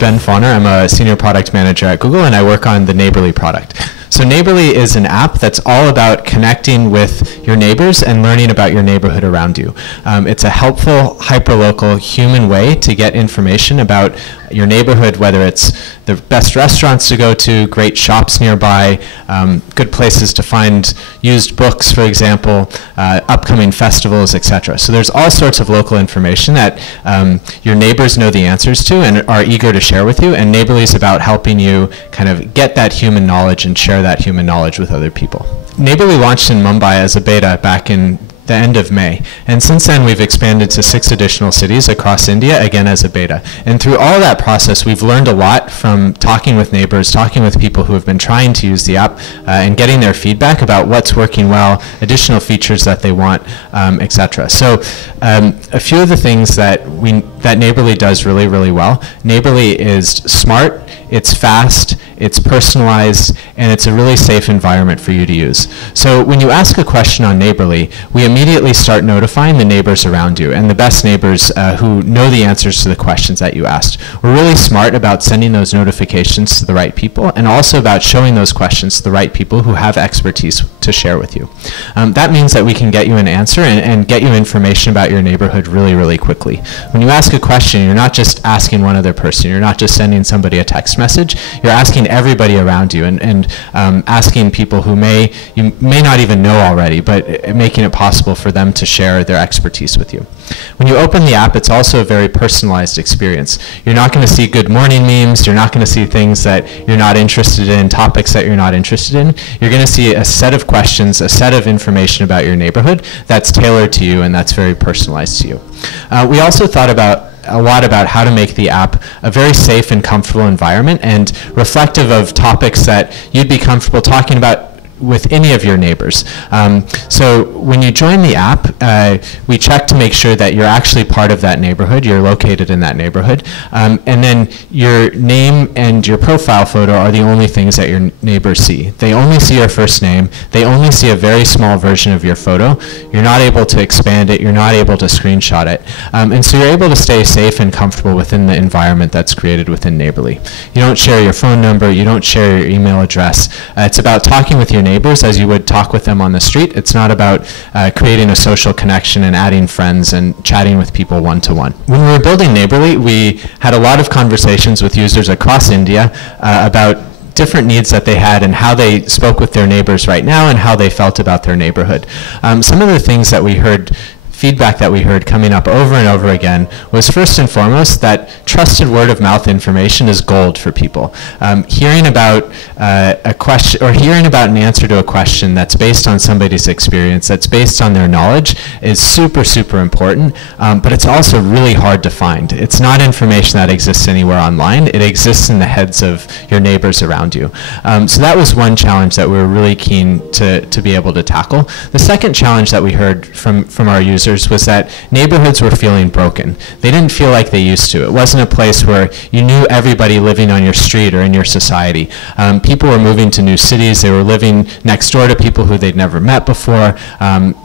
Ben Fauner. I'm a senior product manager at Google, and I work on the Neighborly product. So Neighborly is an app that's all about connecting with your neighbors and learning about your neighborhood around you. It's a helpful, hyperlocal, human way to get information about your neighborhood, whether it's the best restaurants to go to, great shops nearby, good places to find used books, for example, upcoming festivals, etc. So there's all sorts of local information that your neighbors know the answers to and are eager to share with you, and Neighborly is about helping you kind of get that human knowledge and share that human knowledge with other people. Neighborly launched in Mumbai as a beta back in the end of May, and since then we've expanded to 6 additional cities across India, again as a beta. And through all that process, we've learned a lot from talking with neighbors, talking with people who have been trying to use the app, and getting their feedback about what's working well, additional features that they want, etc. So a few of the things that Neighborly does really, really well. Neighborly is smart, it's fast, it's personalized, and it's a really safe environment for you to use. So when you ask a question on Neighborly, we immediately start notifying the neighbors around you and the best neighbors who know the answers to the questions that you asked. We're really smart about sending those notifications to the right people, and also about showing those questions to the right people who have expertise to share with you. That means that we can get you an answer and get you information about your neighborhood really, really quickly. When you ask a question, you're not just asking one other person, you're not just sending somebody a text message, you're asking everybody around you, and asking people who you may not even know already, but making it possible for them to share their expertise with you. When you open the app, it's also a very personalized experience. You're not going to see good morning memes, you're not going to see things that you're not interested in, topics that you're not interested in. You're going to see a set of questions, a set of information about your neighborhood that's tailored to you and that's very personalized to you. We also thought a lot about how to make the app a very safe and comfortable environment and reflective of topics that you'd be comfortable talking about with any of your neighbors. So when you join the app, we check to make sure that you're actually part of that neighborhood, you're located in that neighborhood, and then your name and your profile photo are the only things that your neighbors see. They only see your first name, they only see a very small version of your photo. You're not able to expand it, you're not able to screenshot it, and so you're able to stay safe and comfortable within the environment that's created within Neighborly. You don't share your phone number, you don't share your email address. It's about talking with your neighbors as you would talk with them on the street. It's not about creating a social connection and adding friends and chatting with people one-to-one. When we were building Neighborly, we had a lot of conversations with users across India about different needs that they had and how they spoke with their neighbors right now and how they felt about their neighborhood. Some of the things that we heard, feedback that we heard coming up over and over again, was first and foremost that trusted word-of-mouth information is gold for people. Hearing about a question, or hearing about an answer to a question that's based on somebody's experience, that's based on their knowledge, is super, super important, but it's also really hard to find. It's not information that exists anywhere online. It exists in the heads of your neighbors around you. So that was one challenge that we were really keen to be able to tackle. The second challenge that we heard from our users was that neighborhoods were feeling broken. They didn't feel like they used to. It wasn't a place where you knew everybody living on your street or in your society. People were moving to new cities. They were living next door to people who they'd never met before,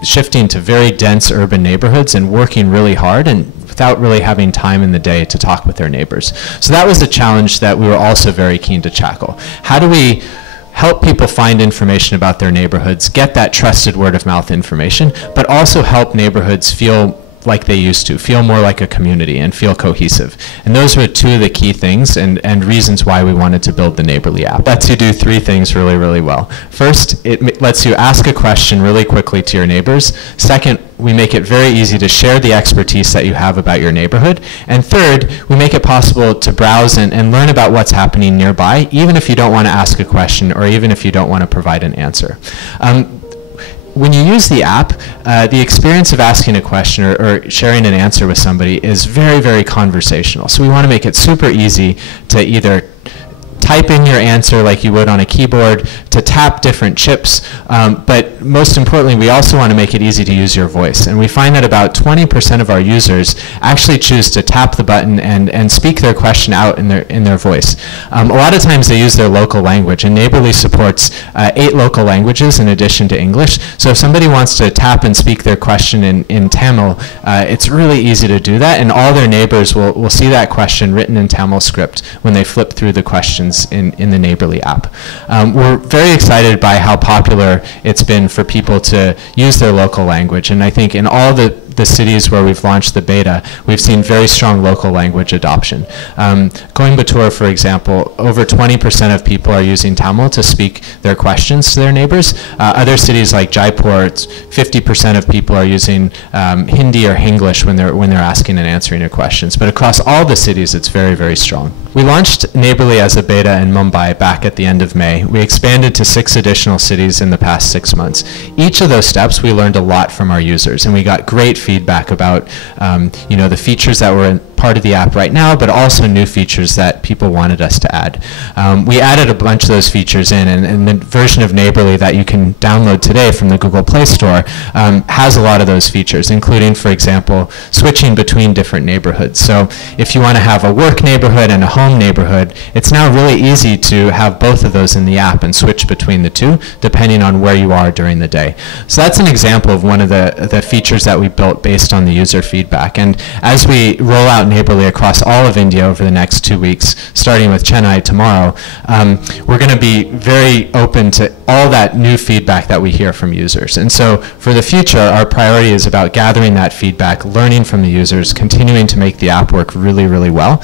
shifting to very dense urban neighborhoods and working really hard and without really having time in the day to talk with their neighbors. So that was a challenge that we were also very keen to tackle. How do we help people find information about their neighborhoods, get that trusted word-of-mouth information, but also help neighborhoods feel like they used to, feel more like a community and feel cohesive. And those were two of the key things and reasons why we wanted to build the Neighborly app. It lets you do 3 things really, really well. First, it lets you ask a question really quickly to your neighbors. Second, we make it very easy to share the expertise that you have about your neighborhood. And third, we make it possible to browse and learn about what's happening nearby, even if you don't want to ask a question or even if you don't want to provide an answer. When you use the app, the experience of asking a question or sharing an answer with somebody is very, very conversational. So we want to make it super easy to either type in your answer like you would on a keyboard, to tap different chips, but most importantly, we also want to make it easy to use your voice. And we find that about 20% of our users actually choose to tap the button and speak their question out in their voice. A lot of times they use their local language, and Neighborly supports 8 local languages in addition to English. So if somebody wants to tap and speak their question in Tamil, it's really easy to do that, and all their neighbors will see that question written in Tamil script when they flip through the questions in the Neighborly app. We're very excited by how popular it's been for people to use their local language, and I think in all the cities where we've launched the beta, we've seen very strong local language adoption. Coimbatore, for example, over 20% of people are using Tamil to speak their questions to their neighbors. Other cities like Jaipur, it's 50% of people are using Hindi or English when they're asking and answering your questions. But across all the cities, it's very, very strong. We launched Neighborly as a beta in Mumbai back at the end of May. We expanded to 6 additional cities in the past 6 months. Each of those steps, we learned a lot from our users, and we got great feedback about the features that were part of the app right now, but also new features that people wanted us to add. We added a bunch of those features in, and the version of Neighborly that you can download today from the Google Play Store has a lot of those features, including, for example, switching between different neighborhoods. So if you want to have a work neighborhood and a home neighborhood, it's now really easy to have both of those in the app and switch between the two, depending on where you are during the day. So that's an example of one of the features that we built based on the user feedback. And as we roll out Neighborly across all of India over the next 2 weeks, starting with Chennai tomorrow, we're going to be very open to all that new feedback that we hear from users. And so for the future, our priority is about gathering that feedback, learning from the users, continuing to make the app work really, really well.